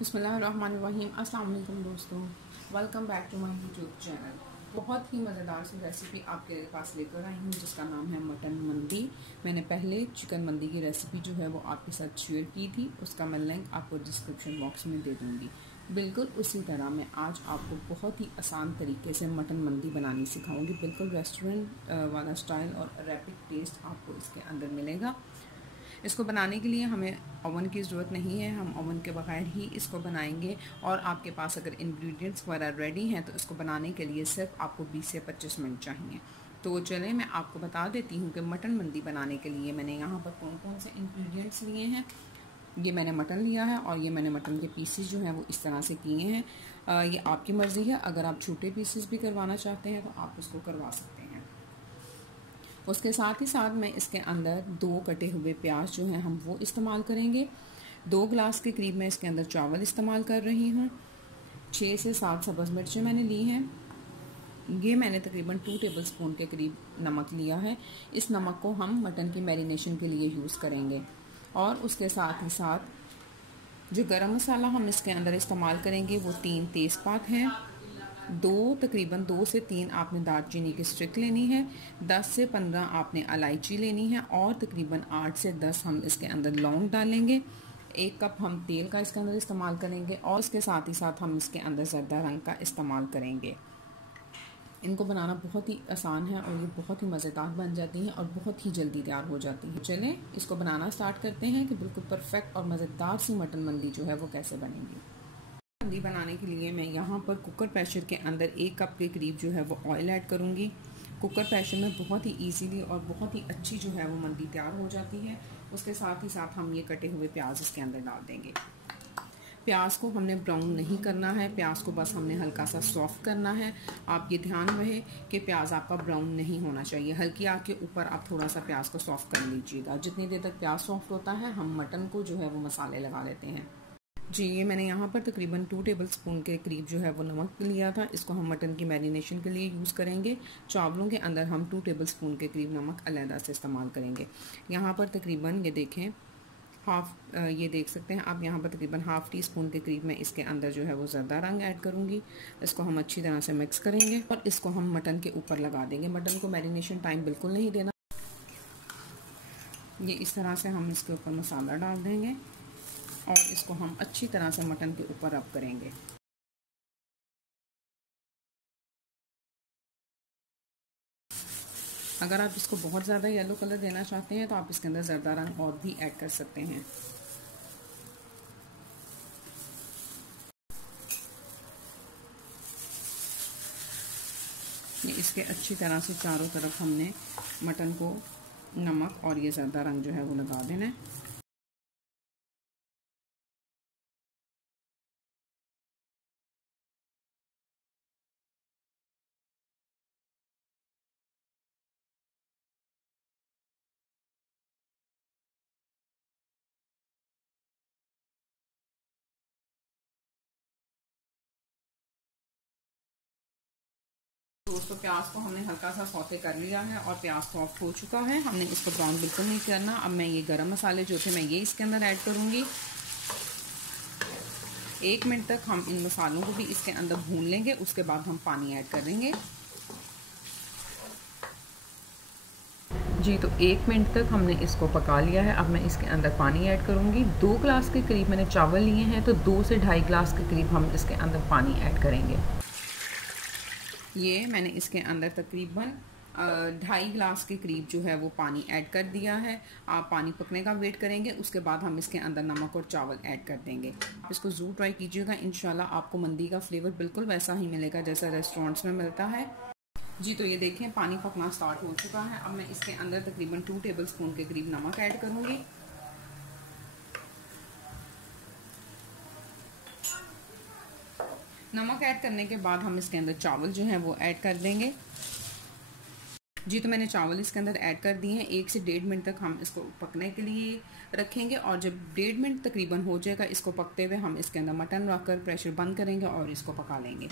बिस्मिल्लाहिर्रहमानिर्रहीम। अस्सलाम वालेकुम दोस्तों, welcome back to my YouTube channel. बहुत ही मज़ेदार सी रेसिपी आपके पास लेकर आई हूँ जिसका नाम है मटन मंदी। मैंने पहले चिकन मंदी की रेसिपी जो है वो आपके साथ शेयर की थी, उसका मैं लिंक आपको डिस्क्रिप्शन बॉक्स में दे दूँगी। बिल्कुल उसी तरह मैं आज आपको बहुत ही आसान तरीके से मटन मंदी बनानी सिखाऊंगी। बिल्कुल रेस्टोरेंट वाला स्टाइल और रैपिड टेस्ट आपको इसके अंदर मिलेगा। इसको बनाने के लिए हमें ओवन की ज़रूरत नहीं है, हम ओवन के बगैर ही इसको बनाएंगे। और आपके पास अगर इंग्रेडिएंट्स वगैरह रेडी हैं तो इसको बनाने के लिए सिर्फ आपको 20 से 25 मिनट चाहिए। तो चलें मैं आपको बता देती हूँ कि मटन मंदी बनाने के लिए मैंने यहाँ पर कौन कौन से इंग्रेडिएंट्स लिए हैं। ये मैंने मटन लिया है और ये मैंने मटन के पीसेस जो हैं वो इस तरह से किए हैं। ये आपकी मर्ज़ी है, अगर आप छोटे पीसेस भी करवाना चाहते हैं तो आप उसको करवा सकते हैं। उसके साथ ही साथ मैं इसके अंदर 2 कटे हुए प्याज जो हैं हम वो इस्तेमाल करेंगे। 2 गिलास के करीब मैं इसके अंदर चावल इस्तेमाल कर रही हूँ। 6 से 7 सब्ज़ मिर्चें मैंने ली हैं। ये मैंने तकरीबन 2 टेबलस्पून के करीब नमक लिया है। इस नमक को हम मटन की मैरिनेशन के लिए यूज़ करेंगे। और उसके साथ ही साथ जो गरम मसाला हम इसके अंदर इस्तेमाल करेंगे वो 3 तेज़पात हैं। तकरीबन 2 से 3 आपने दालचीनी की स्टिक लेनी है। 10 से 15 आपने इलायची लेनी है और तकरीबन 8 से 10 हम इसके अंदर लौंग डालेंगे। 1 कप हम तेल का इसके अंदर इस्तेमाल करेंगे और इसके साथ ही साथ हम इसके अंदर ज़रदा रंग का इस्तेमाल करेंगे। इनको बनाना बहुत ही आसान है और ये बहुत ही मज़ेदार बन जाती हैं और बहुत ही जल्दी तैयार हो जाती है। चलें इसको बनाना स्टार्ट करते हैं कि बिल्कुल परफेक्ट और मज़ेदार सी मटन मंदी जो है वो कैसे बनेगी। मंदी बनाने के लिए मैं यहाँ पर कुकर प्रेशर के अंदर 1 कप के करीब जो है वो ऑयल ऐड करूँगी। कुकर प्रेशर में बहुत ही इजीली और बहुत ही अच्छी जो है वो मंदी तैयार हो जाती है। उसके साथ ही साथ हम ये कटे हुए प्याज इसके अंदर डाल देंगे। प्याज को हमने ब्राउन नहीं करना है, प्याज को बस हमने हल्का सा सॉफ्ट करना है। आप ये ध्यान रहे कि प्याज आपका ब्राउन नहीं होना चाहिए। हल्की आग के ऊपर आप थोड़ा सा प्याज को सॉफ्ट कर लीजिएगा। जितनी देर तक प्याज सॉफ्ट होता है हम मटन को जो है वो मसाले लगा लेते हैं। जी, ये मैंने यहाँ पर तकरीबन 2 टेबलस्पून के करीब जो है वो नमक लिया था। इसको हम मटन की मैरिनेशन के लिए यूज़ करेंगे। चावलों के अंदर हम 2 टेबलस्पून के करीब नमक अलहदा से इस्तेमाल करेंगे। यहाँ पर तकरीबन ये देखें ये देख सकते हैं आप, यहाँ पर तकरीबन ½ टीस्पून के करीब मैं इसके अंदर जो है वो ज़रदा रंग ऐड करूँगी। इसको हम अच्छी तरह से मिक्स करेंगे और इसको हम मटन के ऊपर लगा देंगे। मटन को मैरिनेशन टाइम बिल्कुल नहीं देना। ये इस तरह से हम इसके ऊपर मसाला डाल देंगे और इसको हम अच्छी तरह से मटन के ऊपर रब करेंगे। अगर आप इसको बहुत ज़्यादा येलो कलर देना चाहते हैं तो आप इसके अंदर ज़रदा रंग और भी ऐड कर सकते हैं। ये इसके अच्छी तरह से चारों तरफ हमने मटन को नमक और ये ज़रदा रंग जो है वो लगा देना है। दोस्तों प्याज को हमने हल्का सा सौते कर लिया है और प्याज सॉफ्ट हो चुका है। हमने इसको ब्राउन बिल्कुल नहीं करना। अब मैं ये गरम मसाले जो थे मैं ये इसके अंदर ऐड करूँगी। 1 मिनट तक हम इन मसालों को भी इसके अंदर भून लेंगे। उसके बाद हम पानी ऐड कर देंगे। जी, तो 1 मिनट तक हमने इसको पका लिया है। अब मैं इसके अंदर पानी ऐड करूँगी। 2 गिलास के करीब मैंने चावल लिए हैं तो 2 से 2.5 गिलास के करीब हम इसके अंदर पानी ऐड करेंगे। ये मैंने इसके अंदर तकरीबन 2.5 गिलास के करीब जो है वो पानी ऐड कर दिया है। आप पानी पकने का वेट करेंगे, उसके बाद हम इसके अंदर नमक और चावल ऐड कर देंगे। इसको ज़रूर ट्राई कीजिएगा, इंशाल्लाह आपको मंदी का फ्लेवर बिल्कुल वैसा ही मिलेगा जैसा रेस्टोरेंट्स में मिलता है। जी, तो ये देखें पानी पकना स्टार्ट हो चुका है। अब मैं इसके अंदर तकरीबन 2 टेबलस्पून के करीब नमक ऐड करूँगी। नमक ऐड करने के बाद हम इसके अंदर चावल जो हैं वो ऐड कर देंगे। जी, तो मैंने चावल इसके अंदर ऐड कर दिए हैं। 1 से 1.5 मिनट तक हम इसको पकने के लिए रखेंगे और जब 1.5 मिनट तकरीबन हो जाएगा इसको पकते हुए हम इसके अंदर मटन रखकर प्रेशर बंद करेंगे और इसको पका लेंगे।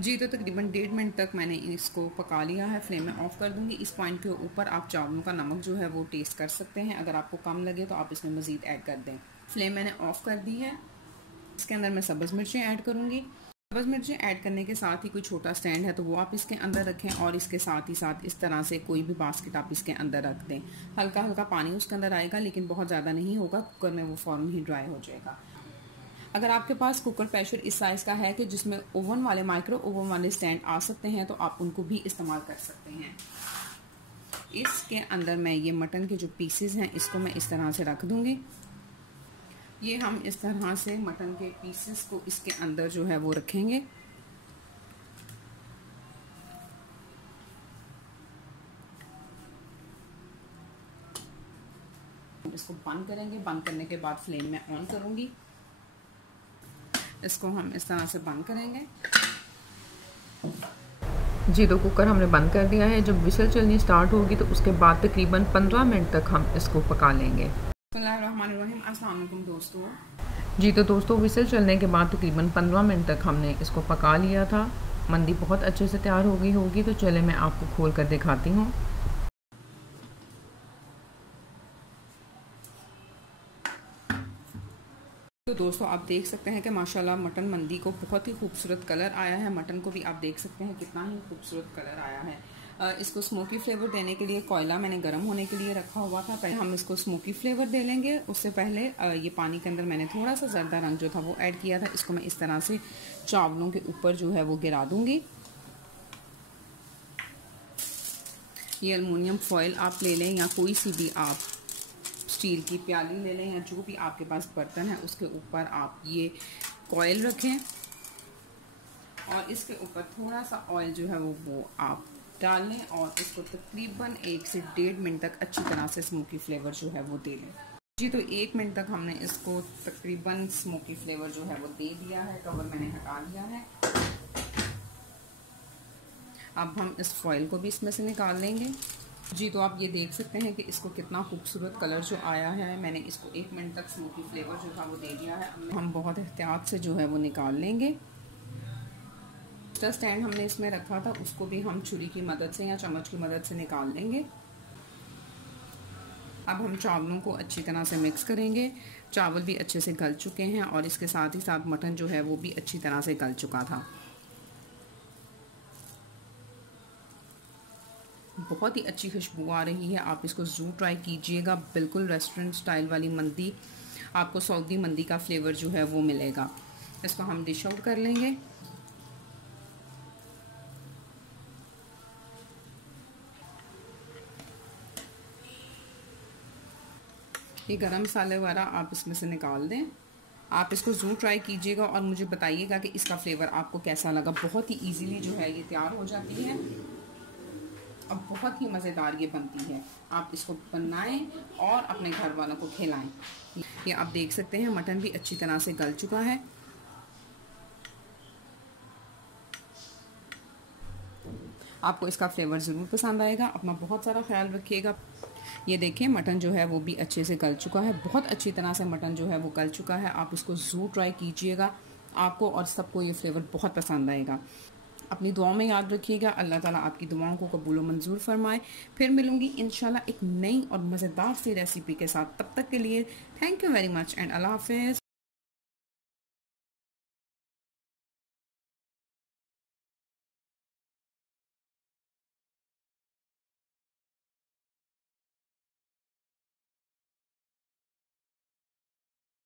जी, तो तकरीबन 1.5 मिनट तक मैंने इसको पका लिया है। फ्लेम में ऑफ कर दूंगी। इस पॉइंट के ऊपर आप चावलों का नमक जो है वो टेस्ट कर सकते हैं। अगर आपको कम लगे तो आप इसमें मज़ीद ऐड कर दें। फ्लेम मैंने ऑफ कर दी है। इसके अंदर मैं सब्ज़ मिर्चें ऐड करूँगी। सब्ज़ मिर्चें ऐड करने के साथ ही कोई छोटा स्टैंड है तो वो आप इसके अंदर रखें और इसके साथ ही साथ इस तरह से कोई भी बास्केट आप इसके अंदर रख दें। हल्का हल्का पानी उसके अंदर आएगा, लेकिन बहुत ज़्यादा नहीं होगा, कुकर में वो फ़ौरन ही ड्राई हो जाएगा। अगर आपके पास कुकर प्रेशर इस साइज़ का है कि जिसमें ओवन वाले, माइक्रो ओवन वाले स्टैंड आ सकते हैं, तो आप उनको भी इस्तेमाल कर सकते हैं। इसके अंदर मैं ये मटन के जो पीसेस हैं इसको मैं इस तरह से रख दूँगी। ये हम इस तरह से मटन के पीसेस को इसके अंदर जो है वो रखेंगे। इसको बंद करेंगे, बंद करने के बाद फ्लेम में ऑन करूँगी। इसको हम इस तरह से बंद करेंगे। जी, तो कुकर हमने बंद कर दिया है। जब विसल चलनी स्टार्ट होगी तो उसके बाद तकरीबन 15 मिनट तक हम इसको पका लेंगे। अस्सलाम वालेकुम दोस्तों। जी, तो दोस्तों विसल चलने के बाद तकरीबन 15 मिनट तक हमने इसको पका लिया था। मंदी बहुत अच्छे से तैयार हो गई होगी, तो चले मैं आपको खोल कर दिखाती हूँ। तो दोस्तों आप देख सकते हैं कि माशाल्लाह मटन मंदी को बहुत ही खूबसूरत कलर आया है। मटन को भी आप देख सकते हैं कितना ही खूबसूरत कलर आया है। इसको स्मोकी फ्लेवर देने के लिए कोयला मैंने गर्म होने के लिए रखा हुआ था। पहले हम इसको स्मोकी फ्लेवर दे लेंगे। उससे पहले ये पानी के अंदर मैंने थोड़ा सा जर्दा रंग जो था वो ऐड किया था। इसको मैं इस तरह से चावलों के ऊपर जो है वो गिरा दूंगी। ये एलुमिनियम फॉयल आप ले लें या कोई सी भी आप स्टील की प्याली ले लें या जो भी आपके पास बर्तन है उसके ऊपर आप ये कॉयल रखें और इसके ऊपर थोड़ा सा ऑयल जो है वो आप डाल लें और इसको तकरीबन 1 से 1.5 मिनट तक अच्छी तरह से स्मोकी फ्लेवर जो है वो दे लें। जी, तो 1 मिनट तक हमने इसको तकरीबन स्मोकी फ्लेवर जो है वो दे दिया है। कवर मैंने हटा लिया है। अब हम इस फॉयल को भी इसमें से निकाल लेंगे। जी, तो आप ये देख सकते हैं कि इसको कितना खूबसूरत कलर जो आया है। मैंने इसको 1 मिनट तक स्मोकी फ्लेवर जो था वो दे दिया है। अब हम बहुत एहतियात से जो है वो निकाल लेंगे। स्टैंड हमने इसमें रखा था उसको भी हम छुरी की मदद से या चम्मच की मदद से निकाल लेंगे। अब हम चावलों को अच्छी तरह से मिक्स करेंगे। चावल भी अच्छे से गल चुके हैं और इसके साथ ही साथ मटन जो है वो भी अच्छी तरह से गल चुका था। बहुत ही अच्छी खुशबू आ रही है। आप इसको ज़रूर ट्राई कीजिएगा। बिल्कुल रेस्टोरेंट स्टाइल वाली मंदी, आपको सऊदी मंदी का फ्लेवर जो है वो मिलेगा। इसको हम डिश आउट कर लेंगे। ये गरम मसाले वगैरह आप इसमें से निकाल दें। आप इसको ज़रूर ट्राई कीजिएगा और मुझे बताइएगा कि इसका फ्लेवर आपको कैसा लगा। बहुत ही इजीली जो है ये तैयार हो जाती है। अब बहुत ही मज़ेदार ये बनती है। आप इसको बनाएं और अपने घर वालों को खिलाएं। ये आप देख सकते हैं मटन भी अच्छी तरह से गल चुका है। आपको इसका फ्लेवर ज़रूर पसंद आएगा। अपना बहुत सारा ख्याल रखिएगा। ये देखें मटन जो है वो भी अच्छे से गल चुका है। बहुत अच्छी तरह से मटन जो है वो गल चुका है। आप इसको ज़रूर ट्राई कीजिएगा। आपको और सबको ये फ्लेवर बहुत पसंद आएगा। अपनी दुआओं में याद रखिएगा। अल्लाह ताला आपकी दुआओं को कबूल मंजूर फरमाए। फिर मिलूंगी इंशाल्लाह एक नई और मज़ेदार सी रेसिपी के साथ। तब तक के लिए thank you very much and अल्लाह हाफ़िज़।